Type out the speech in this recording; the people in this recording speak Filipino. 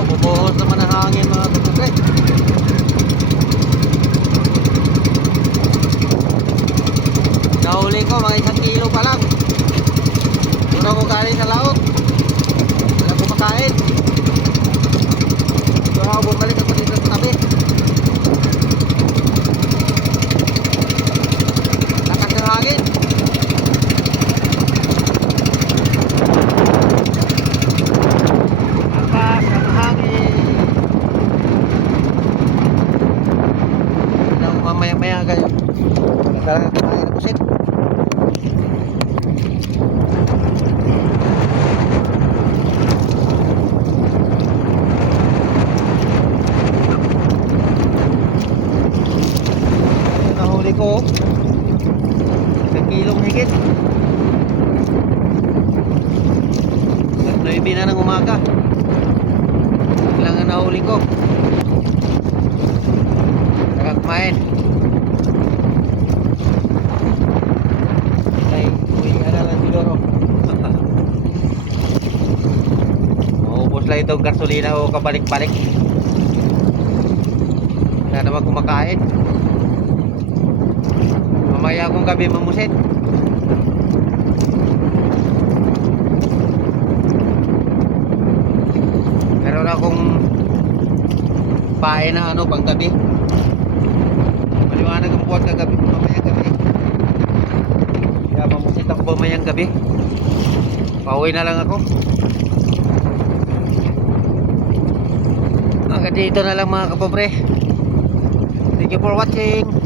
Bubuhos naman ang hangin mga kapobre. Nahuli ko mga 1 kilo pa lang. Doon ako galing sa laot. Wala kumakain. So ako bumalik ako dito sa tabi. Lakas ng hangin. Lakas ng hangin. Hindi ako mamaya-maya kayo. Talaga kumain na pusit. Nahuli ko 1 kilong higit. 9 na ng umaga. Ilang ang nahuli ko. Saka kumain. Ay, uwi na lang siguro. Maubos lang itong gasolina o kabalik-balik. Wala naman kumakain. Mamaya akong gabi mamusit. Meron akong pain na pang gabi. Maliwanag ang buwan kagabi, mamaya gabi. Kaya mamusit ako mamayang gabi. Pauwi na lang ako. Hanggang dito na lang mga kapobre. Thank you for watching.